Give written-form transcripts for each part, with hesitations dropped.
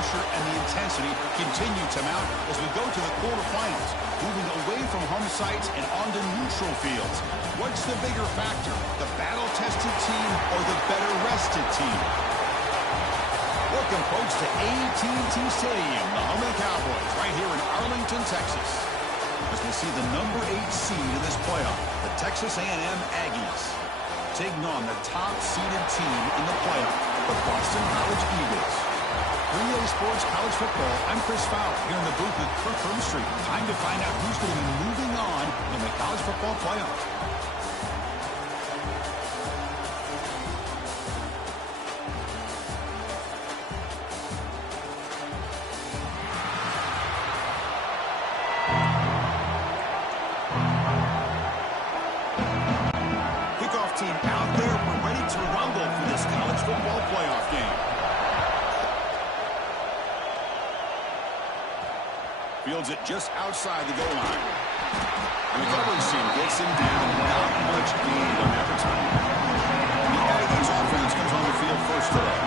pressure and the intensity continue to mount as we go to the quarterfinals, moving away from home sites and onto neutral fields. What's the bigger factor, the battle-tested team or the better-rested team? Welcome, folks, to AT&T Stadium, the home of the Cowboys, right here in Arlington, Texas. As we see the number 8 seed in this playoff, the Texas A&M Aggies, taking on the top-seeded team in the playoff, the Boston College Eagles. For EA Sports College Football, I'm Chris Fowler here in the booth with Kirk Herbstreit. Time to find out who's going to be moving on in the college football playoff. Team out there, we're ready to rumble for this college football playoff game. Fields it just outside the goal line. And the coverage team gets him down. Not much gain on that return. The Aggies offense comes on the field first today.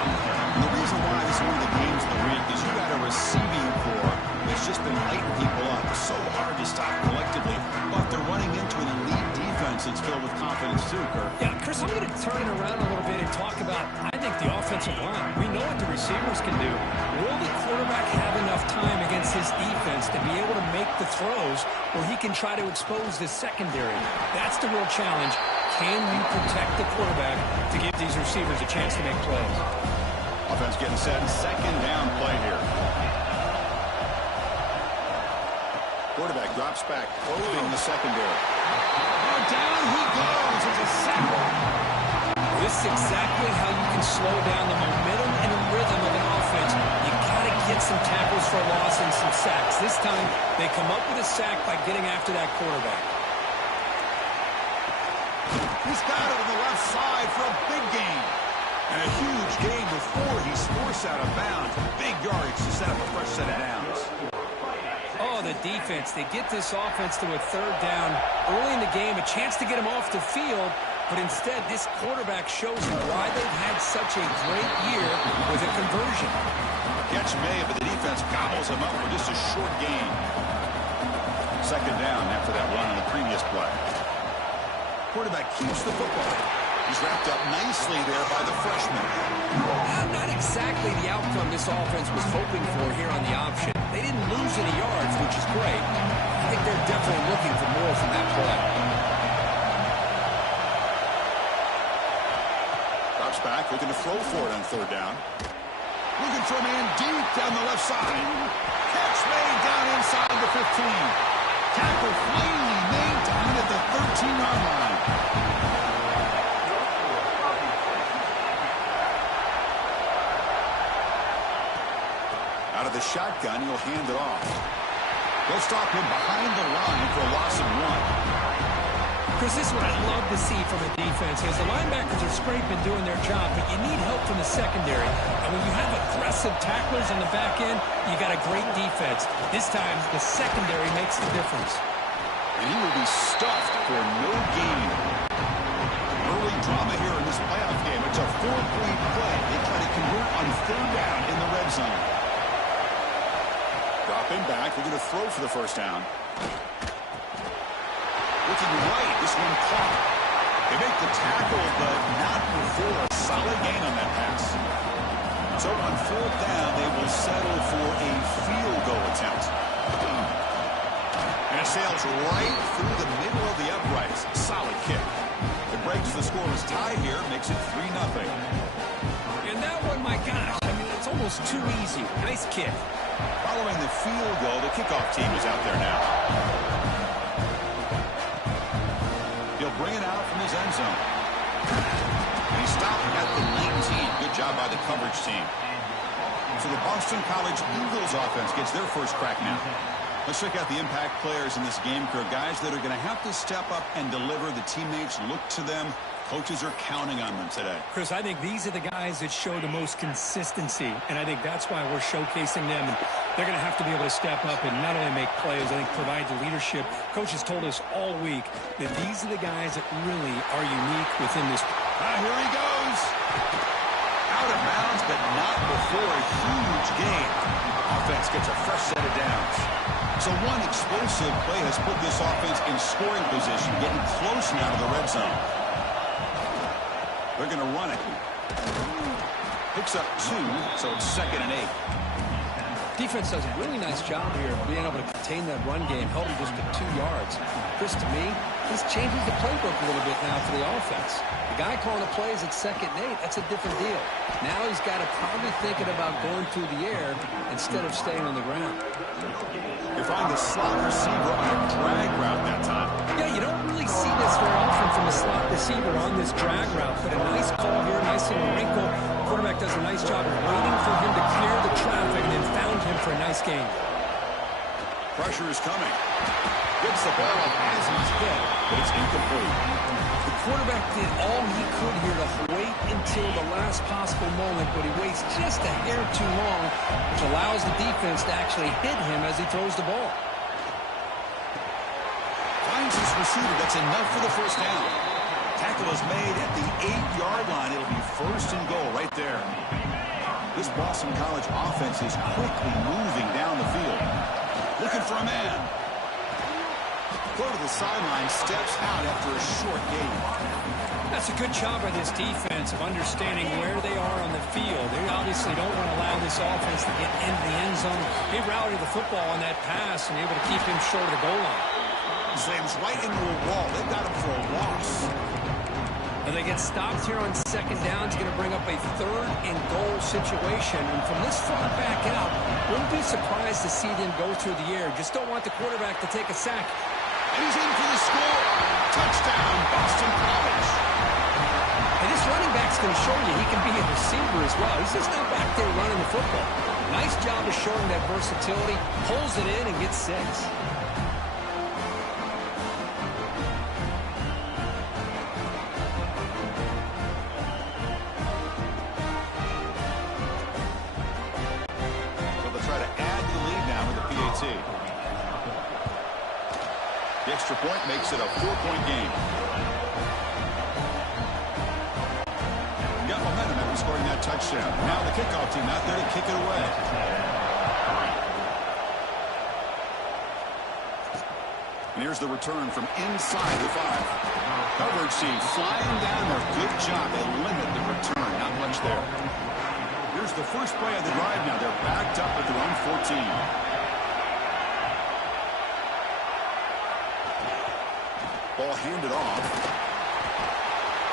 And the reason why this is one of the games of the week is you got a receiving corps that's just been lighting people up. It's so hard to stop collectively, but they're running into an elite defense that's filled with confidence too, Kirk. Yeah, Chris, I'm going to turn it around a little bit and talk about, I think, the offensive line. We know what the receivers can do. Will the quarterback have enough time against his defense to be able to make the throws where he can try to expose the secondary? That's the real challenge. Can you protect the quarterback to give these receivers a chance to make plays? Offense getting set. Second down play here. Quarterback drops back, holding the secondary. Oh, down he goes. It's a sack. This is exactly how you can slow down the momentum and rhythm of an offense. You got to get some tackles for loss and some sacks. This time, they come up with a sack by getting after that quarterback. He's got it on the left side for a big gain. And a huge gain before he's forced out of bounds. Big yardage to set up a fresh set of downs. Oh, the defense. They get this offense to a third down early in the game, a chance to get him off the field, but instead this quarterback shows you why they've had such a great year with a conversion. Catch made, but the defense gobbles him up for just a short gain. Second down after that run on the previous play. Quarterback keeps the football. He's wrapped up nicely there by the freshman. Not exactly the outcome this offense was hoping for here on the option. They didn't lose any yards, which is great. I think they're definitely looking for more from that play. Drops back, looking to throw for it on third down. Looking for a man deep down the left side. Catch made down inside the 15. Tackle finally made down at the 13-yard line. Out of the shotgun, he'll hand it off. They'll stop him behind the line for a loss of 1. Chris, this is what I love to see from a defense. As the linebackers are scraping, doing their job, but you need help from the secondary. And when you have aggressive tacklers on the back end, you got a great defense. This time, the secondary makes the difference. And he will be stuffed for no gain. Early drama here in this playoff game. It's a 4-point play. They try to convert on third down in the red zone. Dropping back, they're going to throw for the first down. Looking right, this one caught. They make the tackle, but not before a solid gain on that pass. So on fourth down, they will settle for a field goal attempt. And it sails right through the middle of the uprights. Solid kick. It breaks the scoreless tie here, makes it 3-0. And that one, my gosh, I mean, it's almost too easy. Nice kick. Following the field goal, the kickoff team is out there now. He'll bring it out from his end zone. And he stopped at the 19. Good job by the coverage team. So the Boston College Eagles offense gets their first crack now. Let's check out the impact players in this game, Kirk. Guys that are going to have to step up and deliver. The teammates look to them. Coaches are counting on them today. Chris, I think these are the guys that show the most consistency, and I think that's why we're showcasing them. And they're going to have to be able to step up and not only make plays, I think provide the leadership. Coaches told us all week that these are the guys that really are unique within this. Here he goes. Out of bounds, but not before a huge huge gain. Offense gets a fresh set of downs. So one explosive play has put this offense in scoring position, getting close now to the red zone. They're going to run it. Picks up 2, so it's 2nd and 8. Defense does a really nice job here of being able to contain that run game, held him just to 2 yards. Chris, to me, this changes the playbook a little bit now for the offense. The guy calling the plays at 2nd and 8, that's a different deal. Now he's got to probably thinking about going through the air instead of staying on the ground. You're finding the slot receiver on a drag route that time. Yeah, you don't really see this very often from a slot receiver on this drag route, but a nice call here, nice little wrinkle. Quarterback does a nice job of waiting for him to clear the traffic and then found him for a nice gain. Pressure is coming. Gets the ball up as he's hit, but it's incomplete. The quarterback did all he could here to wait until the last possible moment, but he waits just a hair too long, which allows the defense to actually hit him as he throws the ball. Finds his receiver. That's enough for the first down. Tackle is made at the 8-yard line. It'll be 1st and goal right there. This Boston College offense is quickly moving down the field. Looking for a man. Go to the sideline, steps out after a short gain. That's a good job by this defense of understanding where they are on the field. They obviously don't want to allow this offense to get into the end zone. They routed the football on that pass and able to keep him short of the goal line. Slams right into a wall. They've got him for a loss. And they get stopped here on 2nd down. It's going to bring up a 3rd and goal situation. And from this far back out, wouldn't be surprised to see them go through the air. Just don't want the quarterback to take a sack. And he's in for the score. Touchdown, Boston College. And this running back's going to show you he can be a receiver as well. He's just not back there running the football. Nice job of showing that versatility. Pulls it in and gets 6. The extra point makes it a 4-point game. Got momentum after scoring that touchdown. Now the kickoff team out there to kick it away. And here's the return from inside the 5. Coverage team flying down there. Good job. They limit the return. Not much there. Here's the first play of the drive now. They're backed up at their own 14. Ball handed off.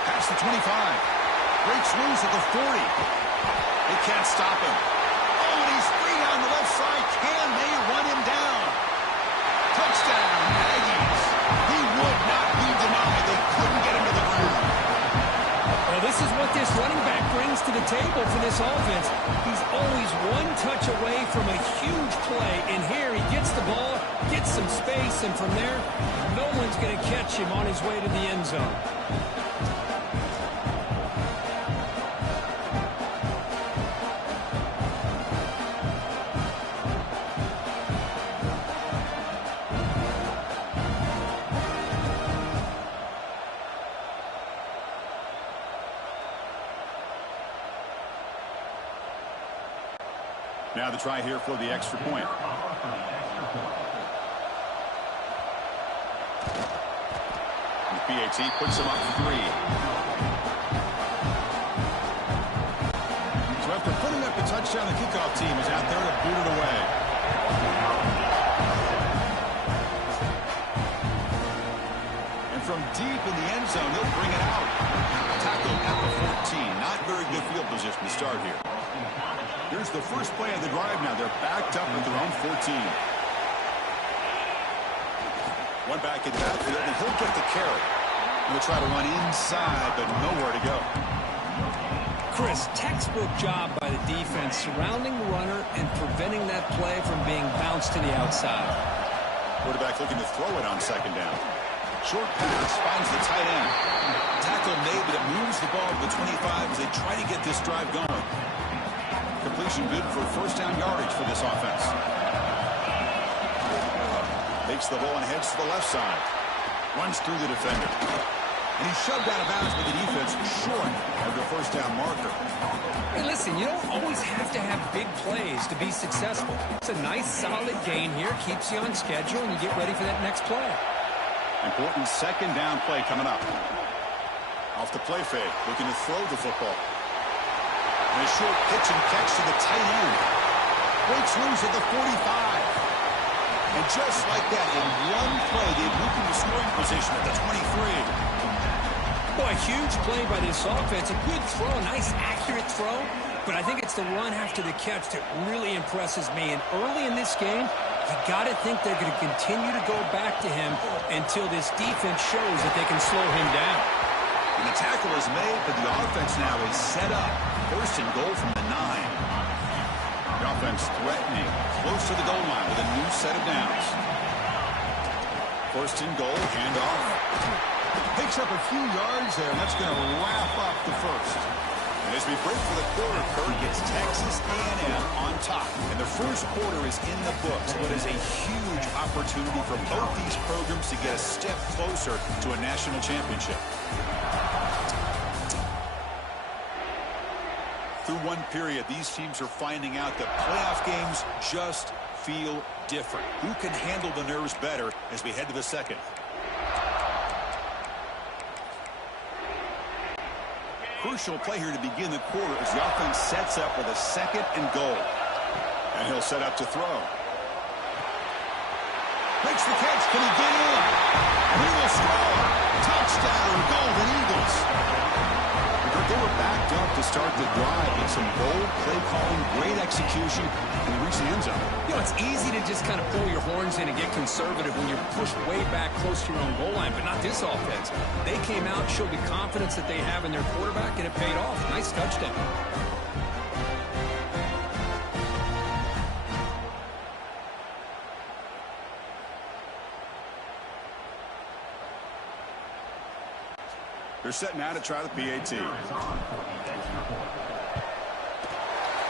Past the 25. Breaks loose at the 40. They can't stop him. Oh, and he's free down the left side. Can they run him down? Touchdown, Aggies. He would not be denied. They couldn't get him to the ground. Well, this is what this running back brings to the table for this offense. He's always one touch away from a huge play. And here he gets the ball, gets some space, and from there, no one's going to catch him on his way to the end zone. Now the try here for the extra point. The PAT puts him up 3. So after putting up the touchdown, the kickoff team is out there to boot it away. And from deep in the end zone, they'll bring it out. Tackled at the 14. Not very good field position to start here. Here's the first play of the drive now. They're backed up at their own 14. One back in the backfield, and he'll get the carry. He'll try to run inside, but nowhere to go. Chris, textbook job by the defense surrounding the runner and preventing that play from being bounced to the outside. Quarterback looking to throw it on 2nd down. Short pass finds the tight end. Tackle made, but it moves the ball to the 25 as they try to get this drive going. Completion good for 1st down yardage for this offense. Takes the ball and heads to the left side. Runs through the defender. And he's shoved out of bounds by the defense short of the first down marker. Hey, listen, you don't always have to have big plays to be successful. It's a nice, solid gain here. Keeps you on schedule, and you get ready for that next play. Important second down play coming up. Off the play fake, looking to throw the football. And a short pitch and catch to the tight end. Breaks loose at the 45. And just like that, in one play, they've moved into scoring position at the 23. Boy, huge play by this offense. A good throw, nice, accurate throw. But I think it's the run after the catch that really impresses me. And early in this game, you got to think they're going to continue to go back to him until this defense shows that they can slow him down. And the tackle is made, but the offense now is set up. First and goal from the 9. The offense threatening, close to the goal line with a new set of downs. First and goal, handoff. Picks up a few yards there, and that's going to wrap up the first. And as we break for the quarter, Kirk, it's Texas A&M on top. And the first quarter is in the books. What is a huge opportunity for both these programs to get a step closer to a national championship. Through one period, these teams are finding out that playoff games just feel different. Who can handle the nerves better as we head to the second? Crucial play here to begin the quarter as the offense sets up with a second and goal. And he'll set up to throw. Makes the catch. Can he get in? And he will score. Touchdown, Golden Eagles. They were backed up to start the drive with some bold play calling, great execution, and they reached the end zone. You know, it's easy to just kind of pull your horns in and get conservative when you're pushed way back close to your own goal line, but not this offense. They came out, showed the confidence that they have in their quarterback, and it paid off. Nice touchdown. They're setting out to try the PAT.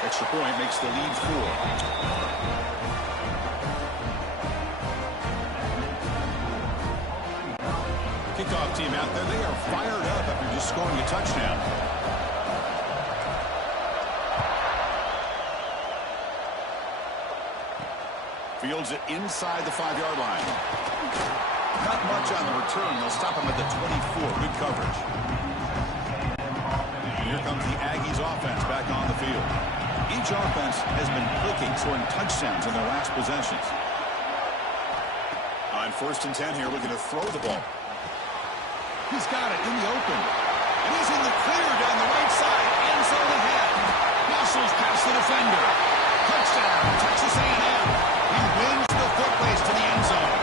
Extra point makes the lead 4. Kickoff team out there. They are fired up after just scoring a touchdown. Fields it inside the 5-yard line. Not much on the return. They'll stop him at the 24. Good coverage. And here comes the Aggies offense back on the field. Each offense has been clicking, scoring touchdowns in their last possessions. On first and 10 here, looking to throw the ball. He's got it in the open. And he's in the clear down the right side. End zone ahead. Muscles past the defender. Touchdown, Texas A&M. He wins the foot race to the end zone.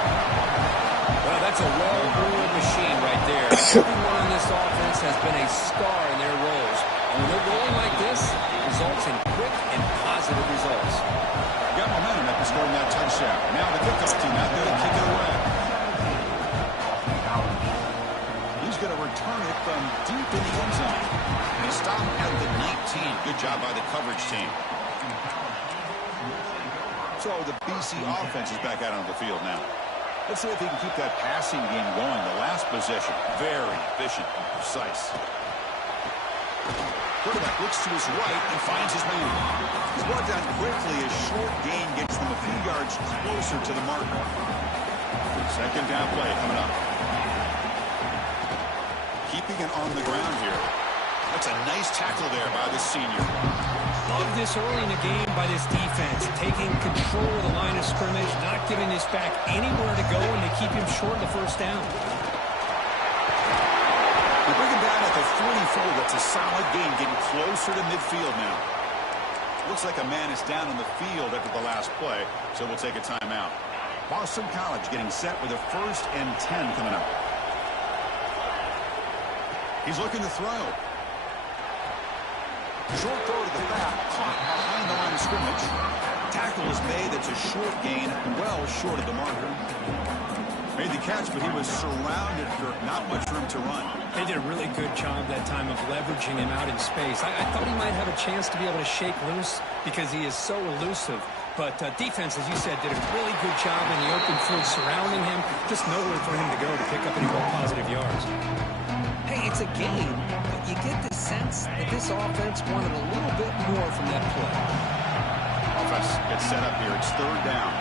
Well, that's a well-oiled machine right there. Everyone on this offense has been a star in their roles. And when they're rolling like this, it results in quick and positive results. Got momentum after scoring that touchdown. Now the kickoff team out there to kick it away. He's going to return it from deep in the end zone. And he stopped at the 19. Good job by the coverage team. So the BC offense is back out on the field now. Let's see if he can keep that passing game going. The last possession, very efficient and precise. Quarterback looks to his right and finds his man. He's brought down quickly. A short gain gets them a few yards closer to the marker. Second down play coming up. Keeping it on the ground here. That's a nice tackle there by the senior. Love this early in the game by this defense, taking control of the line of scrimmage, not giving this back anywhere to go, and they keep him short of the first down. They bring him down at the 44. That's a solid gain, getting closer to midfield now. Looks like a man is down on the field after the last play, so we'll take a timeout. Boston College getting set with a 1st and 10 coming up. He's looking to throw. Short throw to the back, caught behind the line of scrimmage. Tackle is made. That's a short gain, well short of the marker. Made the catch, but he was surrounded for not much room to run. They did a really good job that time of leveraging him out in space. I thought he might have a chance to be able to shake loose because he is so elusive. But defense, as you said, did a really good job in the open field surrounding him. Just nowhere for him to go to pick up any more positive yards. it's a game, but you get the sense that this offense wanted a little bit more from that play. Offense gets set up here. It's third down.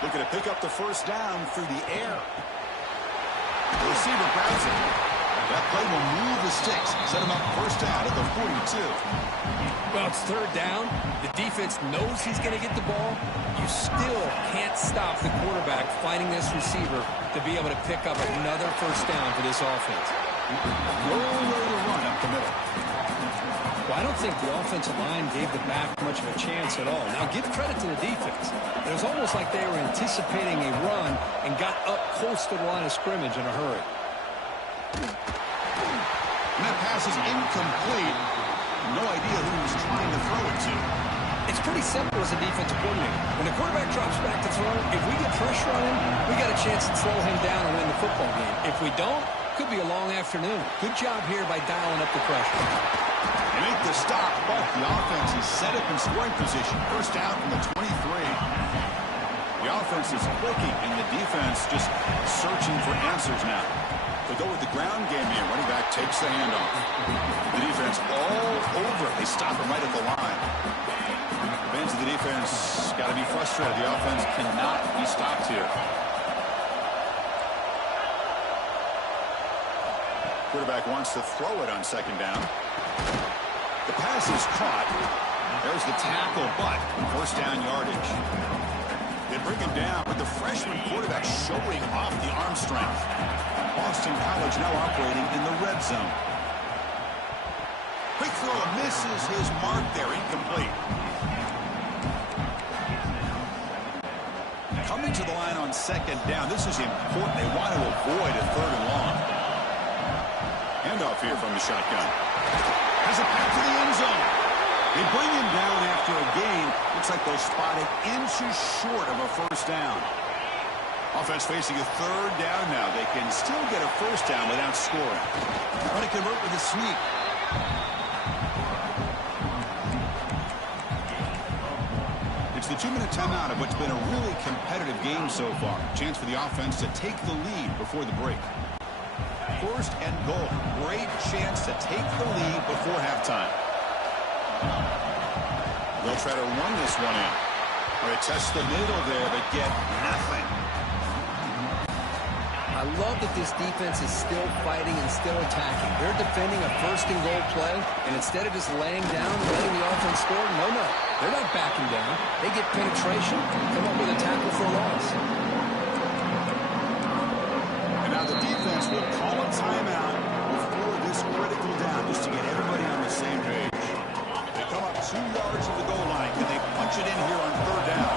Looking to pick up the first down through the air. The receiver grabs it. That play will move the sticks. Set him up first down at the 42. Well, it's third down. The defense knows he's going to get the ball. You still can't stop the quarterback finding this receiver to be able to pick up another first down for this offense. No way to run up the middle. Well, I don't think the offensive line gave the back much of a chance at all. Now, give credit to the defense. It was almost like they were anticipating a run and got up close to the line of scrimmage in a hurry. And that pass is incomplete. No idea who he was trying to throw it to. It's pretty simple as a defensive coordinator. When the quarterback drops back to throw, if we get pressure on him, we got a chance to slow him down and win the football game. If we don't, could be a long afternoon. Good job here by dialing up the pressure. They make the stop, but the offense is set up in scoring position. First down from the 23. The offense is clicking, and the defense just searching for answers now. They go with the ground game here. Running back takes the handoff. The defense all over it. They stop him right at the line. The fans of the defense got to be frustrated. The offense cannot be stopped here. Quarterback wants to throw it on second down. The pass is caught. There's the tackle, but first down yardage. They bring him down with the freshman quarterback showing off the arm strength. Boston College now operating in the red zone. Quick throw misses his mark there, incomplete. Coming to the line on second down. This is important. They want to avoid a third and long. Handoff here from the shotgun. Has it back to the end zone. They bring him down after a gain. Looks like they'll spot it inches short of a first down. Offense facing a third down now. They can still get a first down without scoring. Trying to convert with a sneak. It's the 2-minute timeout of what's been a really competitive game so far. Chance for the offense to take the lead before the break. First and goal. Great chance to take the lead before halftime. They'll try to run this one in. Or they test the middle there, but get nothing. I love that this defense is still fighting and still attacking. They're defending a first and goal play, and instead of just laying down and letting the offense score, no. They're not backing down. They get penetration and come up with a tackle for a loss. And now the defense will call a timeout before this critical down, just to get everybody on the same page. They come up 2 yards from the goal line. Can they punch it in here on third down?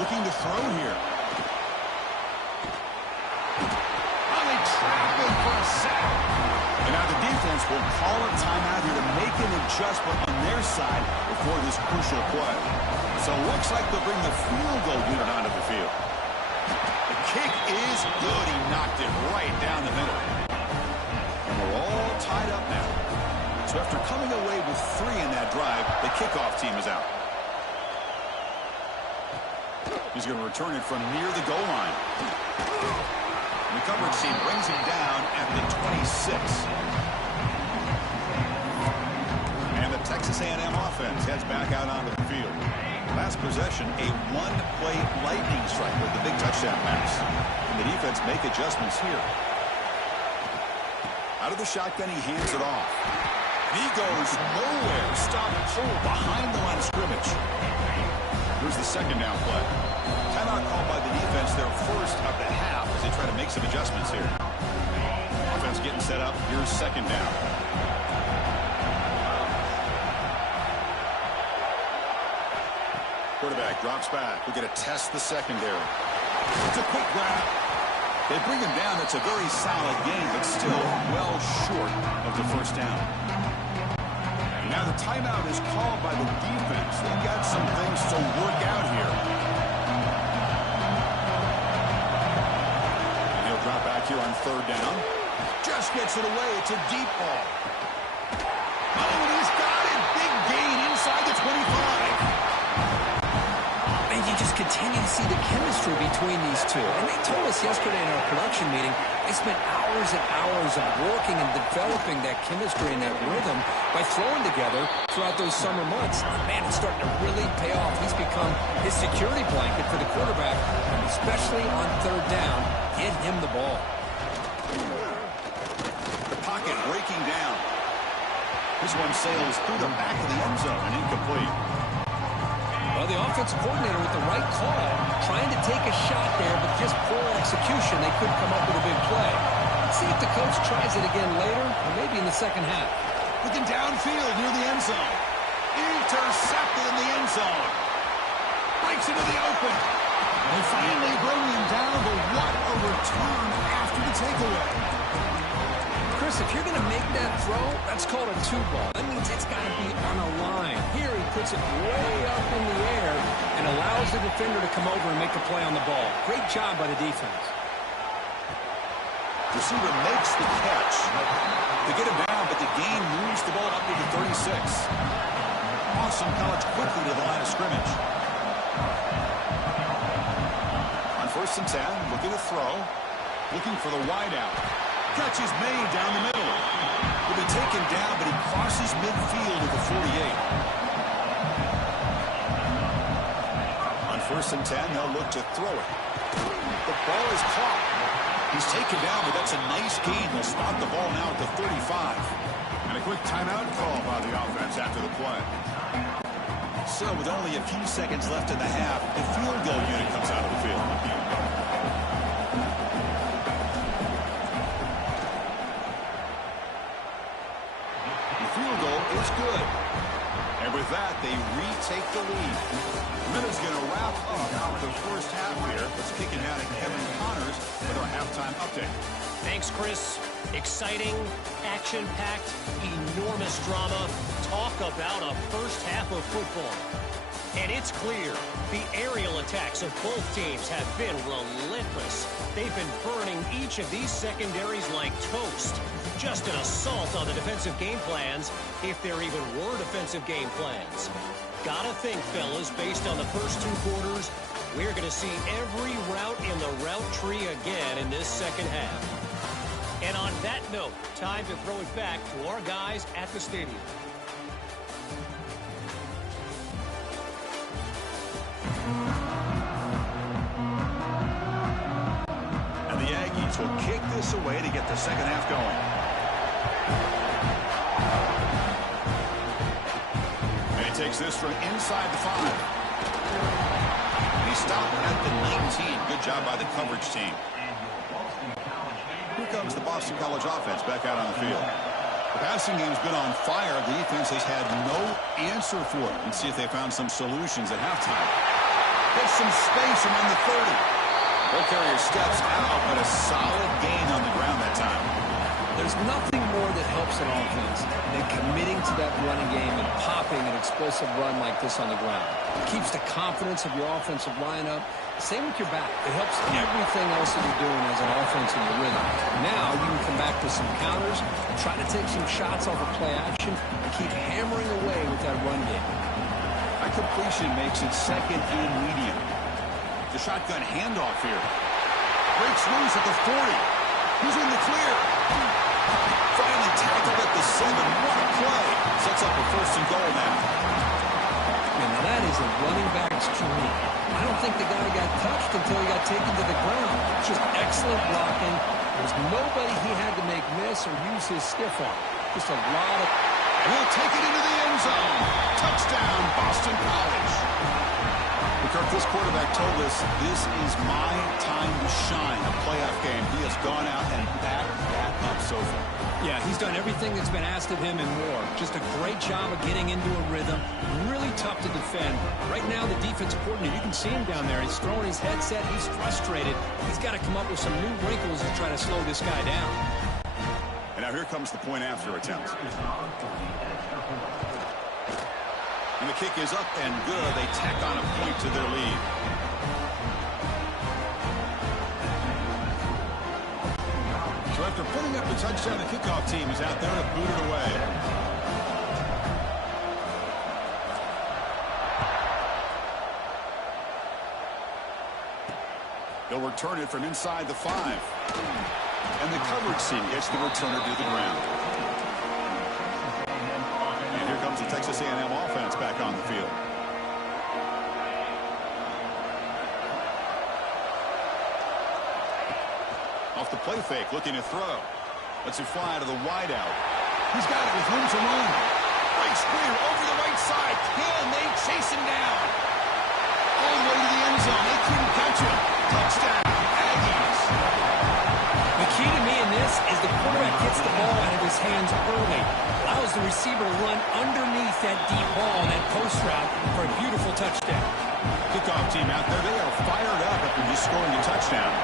Looking to throw here. And now the defense will call a timeout here to make an adjustment on their side before this crucial play. So it looks like they'll bring the field goal unit onto the field. The kick is good. He knocked it right down the middle. And we're all tied up now. So after coming away with 3 in that drive, the kickoff team is out. He's going to return it from near the goal line. And the coverage team brings him down at the 26. And the Texas A&M offense heads back out onto the field. Last possession, a one-play lightning strike with the big touchdown pass. And the defense make adjustments here. Out of the shotgun, he hands it off. And he goes nowhere. Stop behind the line of scrimmage. Here's the second down play. Timeout called by the defense, their first of the half, as they try to make some adjustments here. Offense getting set up. Here's second down. Quarterback drops back. We're going to test the secondary. It's a quick grab. They bring him down. It's a very solid game, but still well short of the first down. Now the timeout is called by the defense. They've got some things to work out here. And he'll drop back here on third down. Just gets it away. It's a deep ball. Oh, and he's got it. Big gain inside the 25. And you just could continue to see the chemistry between these two. And they told us yesterday in our production meeting, they spent hours and hours of working and developing that chemistry and that rhythm by throwing together throughout those summer months. And man, it's starting to really pay off. He's become his security blanket for the quarterback, and especially on third down, get him the ball. The pocket breaking down. This one sails through the back of the end zone and incomplete. Well, the offensive coordinator with the right call, trying to take a shot there, but just poor execution. They couldn't come up with a big play. Let's see if the coach tries it again later, or maybe in the second half. Looking downfield near the end zone. Intercepted in the end zone. Breaks into the open. They finally bring him down, but what a return after the takeaway. Chris, if you're going to make that throw, that's called a two-ball. That means it's got to be on a line. Here he puts it way up in the air and allows the defender to come over and make a play on the ball. Great job by the defense. Receiver makes the catch. They get him down, but the gain moves the ball up to the 36. Awesome college quickly to the line of scrimmage. On 1st and 10, looking to throw. Looking for the wideout. Catch is made down the middle. Will be taken down, but he crosses midfield at the 48. On 1st and 10, they'll look to throw it. The ball is caught. He's taken down, but that's a nice gain. They'll spot the ball now at the 35. And a quick timeout call by the offense after the play. So with only a few seconds left in the half, the field goal unit comes out of the field. Is good. And with that, they retake the lead. The minute's going to wrap up the first half here. Let's kick it out at Kevin Connors with our halftime update. Thanks, Chris. Exciting, action-packed, enormous drama. Talk about a first half of football. And it's clear the aerial attacks of both teams have been relentless. They've been burning each of these secondaries like toast. Just an assault on the defensive game plans, if there even were defensive game plans. Gotta think, fellas, based on the first 2 quarters, we're going to see every route in the route tree again in this second half. And on that note, time to throw it back to our guys at the stadium. And the Aggies will kick this away to get the second half going. And he takes this from inside the 5. And he stopped at the 19. Good job by the coverage team. Here comes the Boston College offense back out on the field. The passing game's been on fire. The defense has had no answer for it. Let's see if they found some solutions at halftime. Gets some space among the 30. Ball carrier steps out, but a solid gain on the ground that time. There's nothing more that helps an offense than committing to that running game and popping an explosive run like this on the ground. It keeps the confidence of your offensive lineup. Same with your back. It helps everything else that you're doing as an offense in your rhythm. Now you can come back with some counters, try to take some shots off of play action, and keep hammering away with that run game. That completion makes it second and medium. The shotgun handoff here. Breaks loose at the 40. Who's in the clear? Finally tackled at the 7. What a play. Sets up a 1st and goal now. And that is a running back's dream. I don't think the guy got touched until he got taken to the ground. Just excellent blocking. There's nobody he had to make miss or use his stiff arm. Just a lot of... And he'll take it into the end zone. Touchdown, Boston College. Kirk, this quarterback told us this is my time to shine, a playoff game. He has gone out and backed that up so far. Yeah, he's done everything that's been asked of him and more. Just a great job of getting into a rhythm. Really tough to defend. Right now, the defensive coordinator, you can see him down there. He's throwing his headset. He's frustrated. He's got to come up with some new wrinkles to try to slow this guy down. And now here comes the point after attempt. And the kick is up and good. They tack on a point to their lead. So after putting up the touchdown, the kickoff team is out there to boot it away. They'll return it from inside the 5. And the coverage team gets the returner to the ground. And here comes the Texas A&M offense back on the field. Off the play fake, looking to throw. Lets it fly to the wideout. He's got it with room to run. Great screen over the right side. Can they chase him down? All the way to the end zone. They couldn't catch him. Touchdown, Aggies. The key to me in this is the quarterback gets the ball out of his hands early. Allows the receiver to run underneath that deep ball on that post route for a beautiful touchdown. Kickoff team out there. They are fired up after just scoring a touchdown.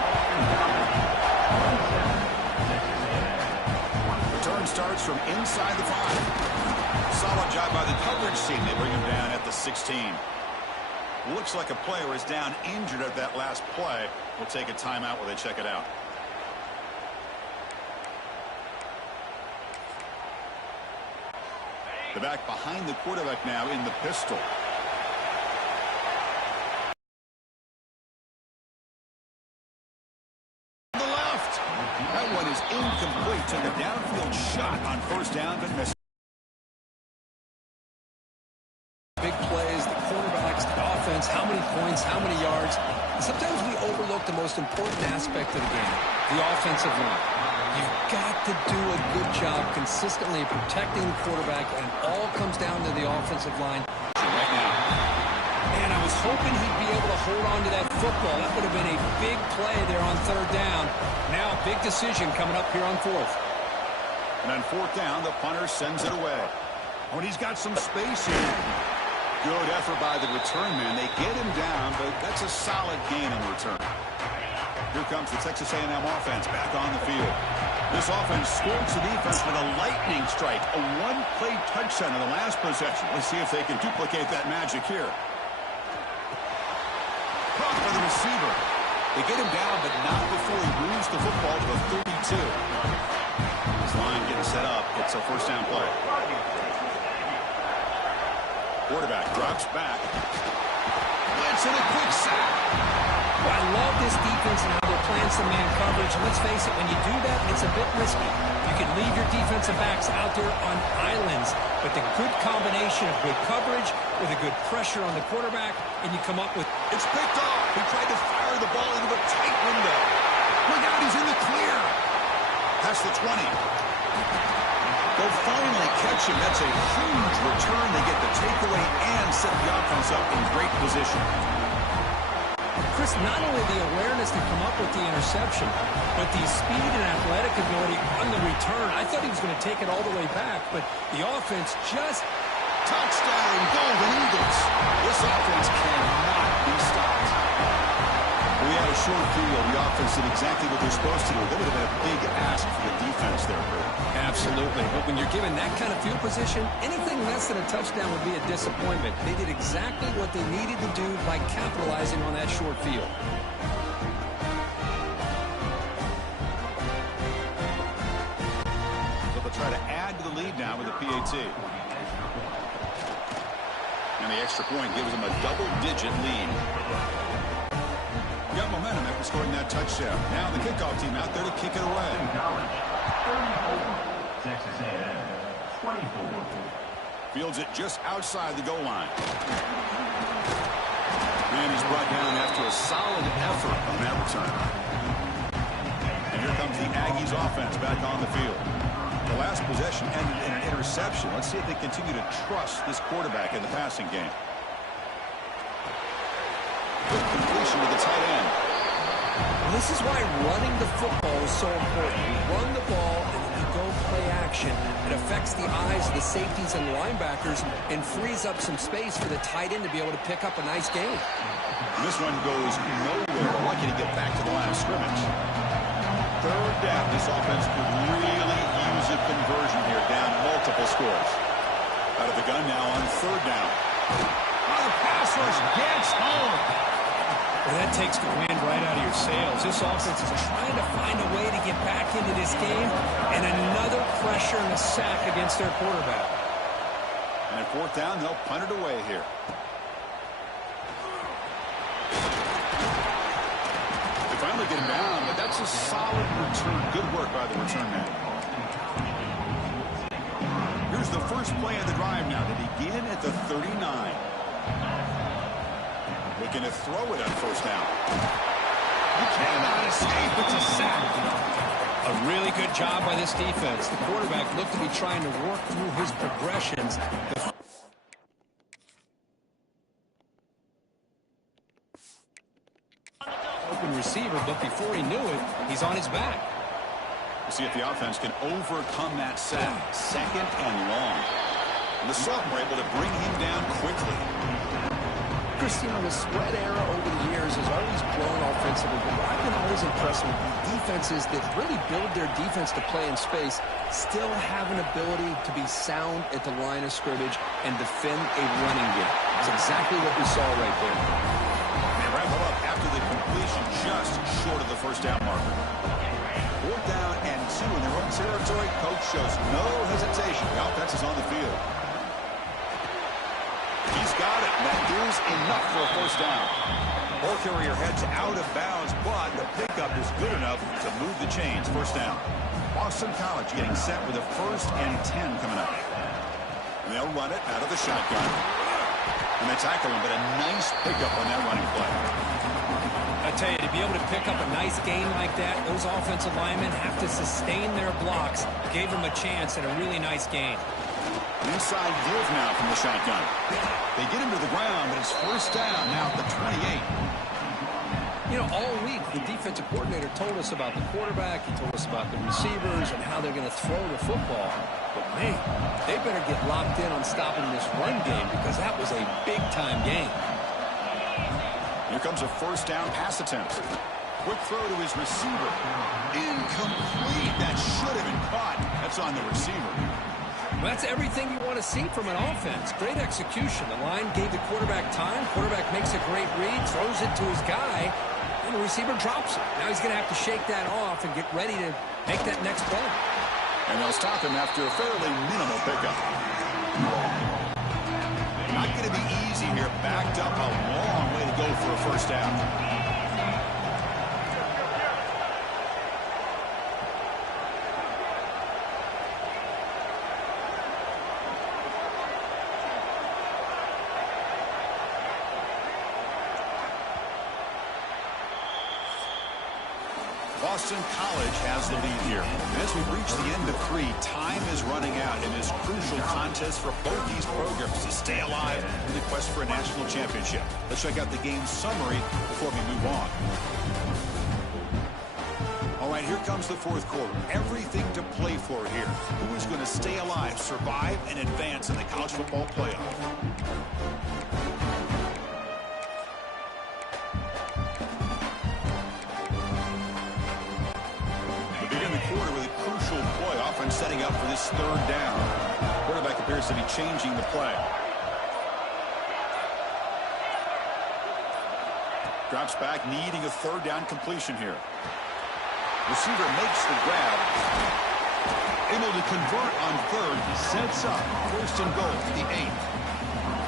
Return starts from inside the 5. Solid job by the coverage team. They bring him down at the 16. Looks like a player is down injured at that last play. We'll take a timeout while they check it out. The back behind the quarterback now in the pistol. The left. That one is incomplete. Took a downfield shot on first down, but missed. Big plays, the quarterbacks, the offense, how many points, how many yards. Sometimes we overlook the most important aspect of the game, the offensive line. You've got to do a good job consistently protecting the quarterback, and it all comes down to the offensive line right now. And I was hoping he'd be able to hold on to that football. That would have been a big play there on third down. Now a big decision coming up here on fourth. And on fourth down, the punter sends it away. Oh, and he's got some space here. Good effort by the return man. They get him down, but that's a solid gain in return. Here comes the Texas A&M offense back on the field. This offense scorched the defense with a lightning strike. A one-play touchdown in the last possession. Let's see if they can duplicate that magic here. Caught by the receiver. They get him down, but not before he moves the football to the 32. This line getting set up. It's a first down play. Quarterback drops back. Blitz and a quick sack. Well, I love this defense and how they're playing some man coverage. And let's face it, when you do that, it's a bit risky. You can leave your defensive backs out there on islands, but the good combination of good coverage with a good pressure on the quarterback, and you come up with... It's picked off. He tried to fire the ball into a tight window. Look out, he's in the clear. Past the 20. They'll finally catch him. That's a huge return. They get the takeaway and set the offense up in great position. Chris, not only the awareness to come up with the interception, but the speed and athletic ability on the return. I thought he was going to take it all the way back, but the offense just... Touchdown, Golden Eagles. This offense cannot be stopped. We had a short field. The offense did exactly what they're supposed to do. That would have been a big ask for the defense there, Kurt. Absolutely. But when you're given that kind of field position, anything less than a touchdown would be a disappointment. They did exactly what they needed to do by capitalizing on that short field. So they'll try to add to the lead now with a PAT. And the extra point gives them a double-digit lead. Got momentum after scoring that touchdown. Now the kickoff team out there to kick it away. Texas A&M, 24. Fields it just outside the goal line. And he's brought down after a solid effort on that return. And here comes the Aggies offense back on the field. The last possession ended in an interception. Let's see if they continue to trust this quarterback in the passing game. Good completion to the tight end. Well, this is why running the football is so important. You run the ball and then you go play action. It affects the eyes of the safeties and linebackers and frees up some space for the tight end to be able to pick up a nice gain. This one goes nowhere. Lucky to get back to the line of scrimmage. Third down. This offense could really use a conversion here, down multiple scores. Out of the gun now on third down. Oh, the pass rush gets home. Well, that takes the wind right out of your sails. This offense is trying to find a way to get back into this game, and another pressure and a sack against their quarterback. And at fourth down, they'll punt it away here. finally get him down, but that's a solid return. Good work by the return man. Here's the first play of the drive now to begin at the 39. Looking to throw it on first down. You cannot escape. It's a sack. A really good job by this defense. The quarterback looked to be trying to work through his progressions. Open receiver, but before he knew it, he's on his back. We'll see if the offense can overcome that sack. Second and long. And the sophomore able to bring him down quickly. Christian, the spread era over the years has always grown offensively, but I've been always impressed with defenses that really build their defense to play in space, still have an ability to be sound at the line of scrimmage and defend a running game. It's exactly what we saw right there. They wrap it up after the completion, just short of the first down marker. 4th down and 2 in their own territory. Coach shows no hesitation. The offense is on the field. He's got it. That is enough for a first down. Ball carrier heads out of bounds, but the pickup is good enough to move the chains. First down. Boston College getting set with a 1st and 10 coming up. And they'll run it out of the shotgun. And they tackle him, but a nice pickup on that running play. I tell you, to be able to pick up a nice gain like that, those offensive linemen have to sustain their blocks. Gave them a chance at a really nice gain. Inside give now from the shotgun. They get him to the ground, but it's first down now at the 28. You know, all week, the defensive coordinator told us about the quarterback. He told us about the receivers and how they're going to throw the football. But, man, they better get locked in on stopping this run game because that was a big-time game. Here comes a first down pass attempt. Quick throw to his receiver. Incomplete. That should have been caught. That's on the receiver. Well, that's everything you want to see from an offense. Great execution. The line gave the quarterback time. Quarterback makes a great read, throws it to his guy, and the receiver drops it. Now he's going to have to shake that off and get ready to make that next play. And they'll stop him after a fairly minimal pickup. Not going to be easy here. Backed up a long way to go for a first down. Boston College has the lead here. As we reach the end of 3, time is running out in this crucial contest for both these programs to stay alive in the quest for a national championship. Let's check out the game summary before we move on. All right, here comes the 4th quarter. Everything to play for here. Who is going to stay alive, survive, and advance in the college football playoff? Setting up for this 3rd down. Quarterback appears to be changing the play. Drops back, needing a 3rd down completion here. Receiver makes the grab. Able to convert on 3rd. Sets up 1st and goal, the 8th.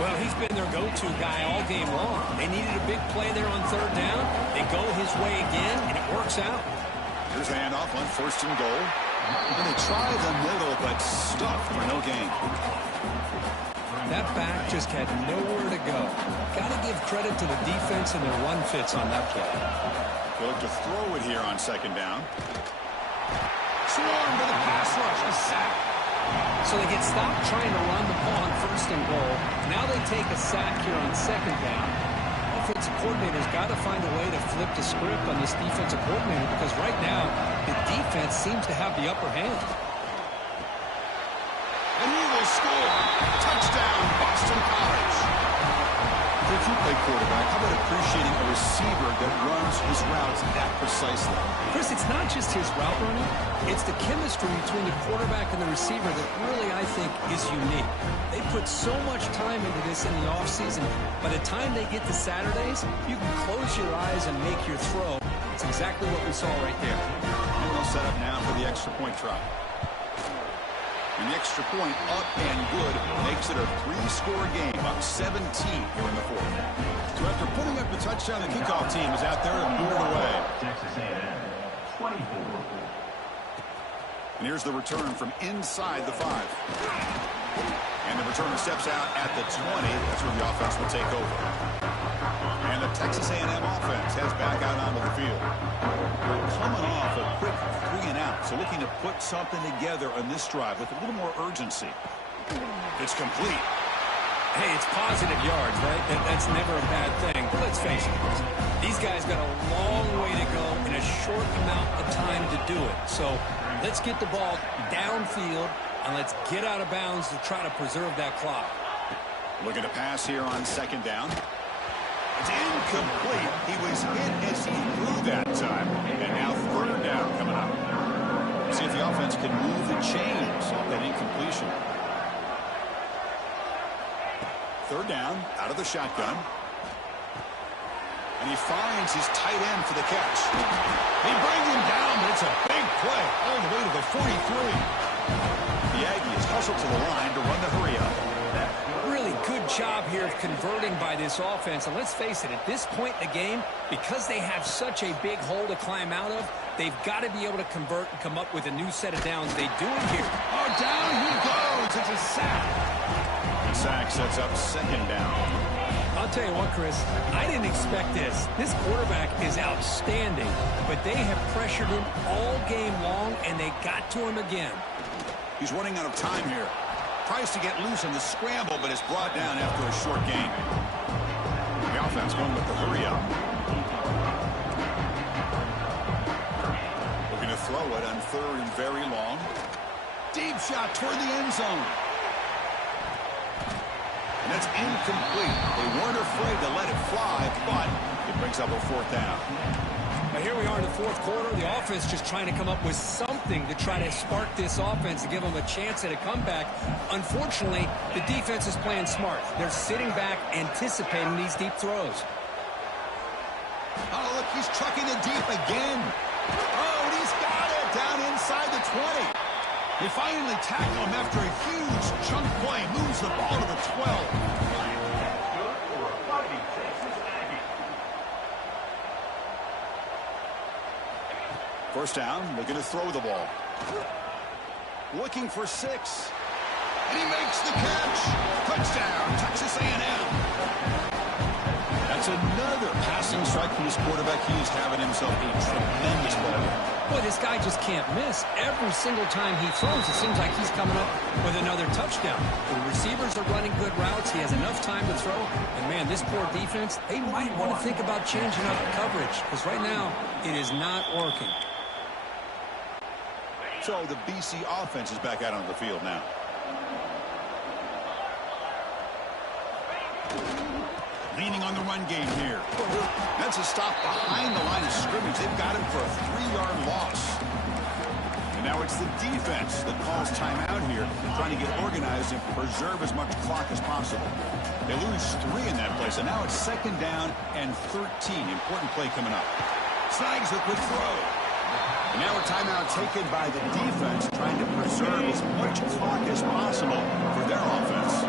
Well, he's been their go-to guy all game long. They needed a big play there on 3rd down. They go his way again, and it works out. Here's the handoff on 1st and goal. And they try the middle, but stuffed for no gain. That back just had nowhere to go. Got to give credit to the defense and their run fits on that play. They look to throw it here on 2nd down. Swarm to the pass rush, a sack. So they get stopped trying to run the ball on 1st and goal. Now they take a sack here on 2nd down. Offensive coordinator's got to find a way to flip the script on this defensive coordinator because right now the defense seems to have the upper hand. And he will score. Touchdown, Boston College. If you play quarterback, how about appreciating a receiver that runs his routes that precisely? Chris, it's not just his route running. It's the chemistry between the quarterback and the receiver that really, I think, is unique. They put so much time into this in the offseason. By the time they get to Saturdays, you can close your eyes and make your throw. It's exactly what we saw right there. And they'll set up now for the extra point try. And the extra point up and good makes it a 3-score game, up 17 here in the fourth. So after putting up the touchdown, the kickoff team is out there to boot it away. Texas A&M, 24. And here's the return from inside the 5. And the returner steps out at the 20. That's where the offense will take over. And the Texas A&M offense heads back out onto the field. We're coming off a quick 3-and-out, so looking to put something together on this drive with a little more urgency. It's complete. Hey, it's positive yards, right? That's never a bad thing. But let's face it, these guys got a long way to go in a short amount of time to do it. So let's get the ball downfield, and let's get out of bounds to try to preserve that clock. Looking to pass here on second down. It's incomplete. He was hit as he threw that time. And now third down coming up. See if the offense can move the chains off that incompletion. Third down, out of the shotgun. And he finds his tight end for the catch. He brings him down, but it's a big play all the way to the 43. The Aggies hustle to the line to run the hurry up. Really good job here of converting by this offense. And let's face it, at this point in the game, because they have such a big hole to climb out of, they've got to be able to convert and come up with a new set of downs. They do it here. Oh, down he goes. It's a sack. The sack sets up second down. I'll tell you what, Chris, I didn't expect this. This quarterback is outstanding, but they have pressured him all game long, and they got to him again. He's running out of time here. Tries to get loose on the scramble, but is brought down after a short gain. The offense going with the hurry up. Looking to throw it on third and very long. Deep shot toward the end zone. And that's incomplete. They weren't afraid to let it fly, but it brings up a fourth down. Now here we are in the fourth quarter. The offense just trying to come up with something to try to spark this offense and give them a chance at a comeback. Unfortunately, the defense is playing smart. They're sitting back, anticipating these deep throws. Oh, look, he's trucking it deep again. Oh, and he's got it down inside the 20. They finally tackle him after a huge chunk play. Moves the ball to the 12. First down, looking to throw the ball. Looking for 6. And he makes the catch. Touchdown, Texas A&M. That's another passing strike from his quarterback. He's having himself a tremendous ball. Boy, this guy just can't miss. Every single time he throws, it seems like he's coming up with another touchdown. The receivers are running good routes. He has enough time to throw. And, man, this poor defense, they might want to think about changing up coverage because right now it is not working. So the BC offense is back out on the field now. Leaning on the run game here. That's a stop behind the line of scrimmage. They've got him for a 3-yard loss. And now it's the defense that calls timeout here, trying to get organized and preserve as much clock as possible. They lose 3 in that place, and now it's second down and 13. Important play coming up. Snags the quick throw. And now a timeout taken by the defense, trying to preserve as much clock as possible for their offense.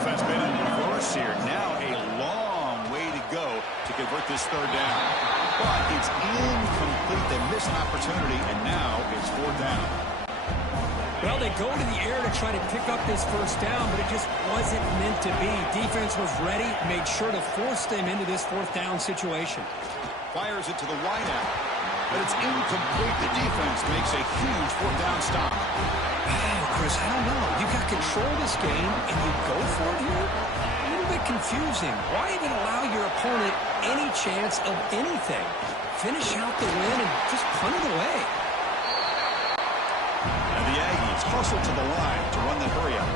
Offense been in reverse here. Now a long way to go to convert this third down. But it's incomplete. They miss an opportunity, and now it's fourth down. Well, they go to the air to try to pick up this first down, but it just wasn't meant to be. Defense was ready, made sure to force them into this fourth down situation. Fires it to the wideout. But it's incomplete. The defense makes a huge fourth down stop. Chris, I don't know. You got control of this game, and you go for it here? A little bit confusing. Why even allow your opponent any chance of anything? Finish out the win and just punt it away. And the Aggies hustle to the line to run the hurry up.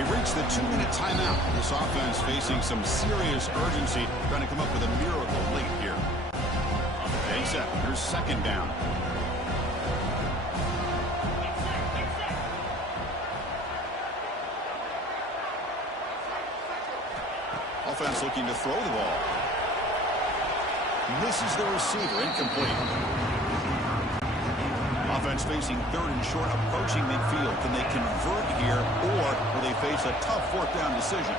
We reached the 2-minute timeout. This offense facing some serious urgency, trying to come up with a miracle late here. Set. Here's second down. Offense looking to throw the ball. Misses the receiver. Incomplete. Offense facing third and short, approaching midfield. Can they convert here, or will they face a tough fourth down decision?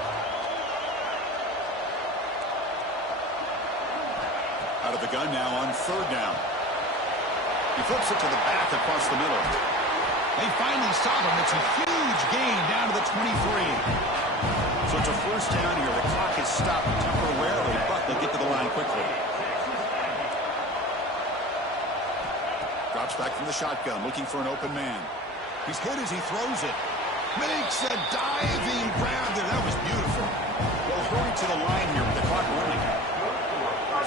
Out of the gun now on third down. He flips it to the back across the middle. They finally stop him. It's a huge gain down to the 23. So it's a first down here. The clock is stopped temporarily, but they'll get to the line quickly. Drops back from the shotgun, looking for an open man. He's hit as he throws it. Makes a diving grab there. That was beautiful. They'll hurry to the line here with the clock running.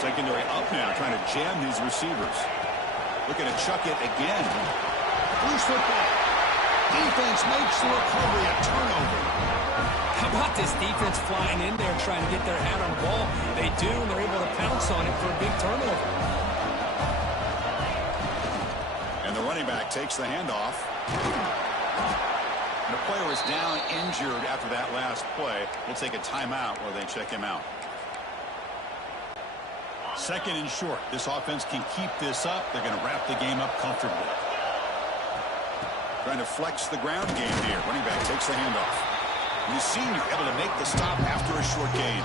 Secondary up now, trying to jam these receivers. Looking to chuck it again. Loose football. Defense makes the recovery, a turnover. How about this defense flying in there trying to get their hat on the ball? They do, and they're able to pounce on it for a big turnover. And the running back takes the handoff. And the player is down injured after that last play. We'll take a timeout while they check him out. Second and short. This offense can keep this up. They're going to wrap the game up comfortably. Trying to flex the ground game here. Running back takes the handoff. And the senior able to make the stop after a short gain.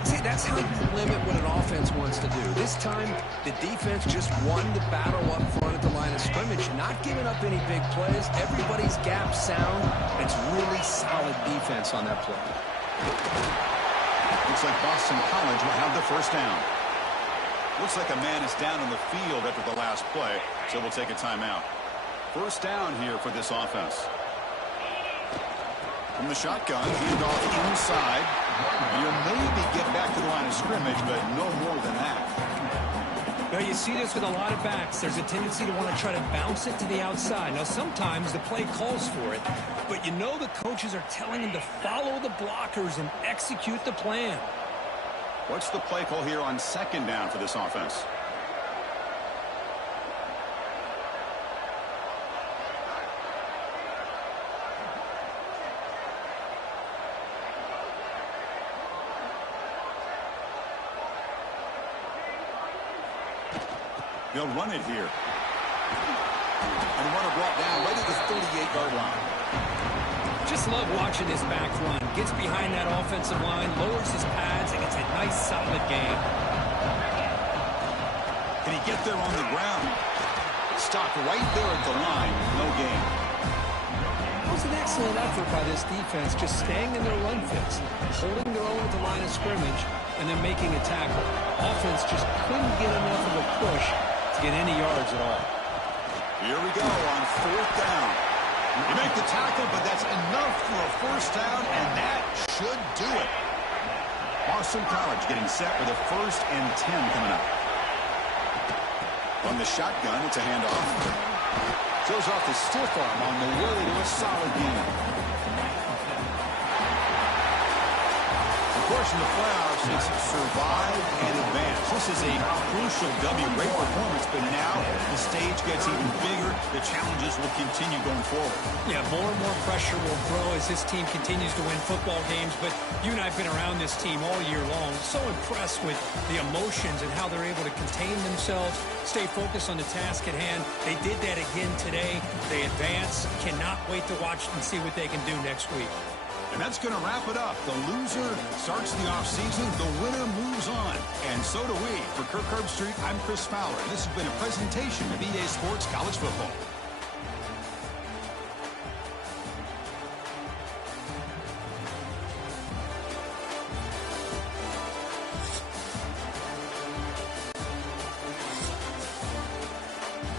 See, that's how you limit what an offense wants to do. This time, the defense just won the battle up front at the line of scrimmage, not giving up any big plays. Everybody's gap sound. It's really solid defense on that play. Looks like Boston College will have the first down. Looks like a man is down on the field after the last play, so we'll take a timeout. First down here for this offense. From the shotgun, handoff inside. You'll maybe get back to the line of scrimmage, but no more than that. Well, you see this with a lot of backs. There's a tendency to want to try to bounce it to the outside. Now, sometimes the play calls for it, but you know the coaches are telling them to follow the blockers and execute the plan. What's the play call here on second down for this offense? They'll run it here. And the runner brought down right at the 38-yard line. Just love watching this back run. Gets behind that offensive line, lowers his pads, and it's a nice, solid game. Can he get there on the ground? Stopped right there at the line. No gain. It was an excellent effort by this defense, just staying in their run fits, holding their own at the line of scrimmage, and then making a tackle. Offense just couldn't get enough of a push to get any yards at all. Here we go on fourth down. You make the tackle, but that's enough for a first down, and that should do it. Boston College getting set with a 1st and 10 coming up. From the shotgun, it's a handoff. Shows off the stiff arm on the way to a solid game. Of course, in the playoffs, it's survive and advance. This is a crucial W. Great performance, but now the stage gets even bigger. The challenges will continue going forward. Yeah, more and more pressure will grow as this team continues to win football games. But you and I have been around this team all year long. So impressed with the emotions and how they're able to contain themselves, stay focused on the task at hand. They did that again today. They advance. Cannot wait to watch and see what they can do next week. And that's going to wrap it up. The loser starts the offseason. The winner moves on. And so do we. For Kirk Herbstreit, I'm Chris Fowler. And this has been a presentation of EA Sports College Football.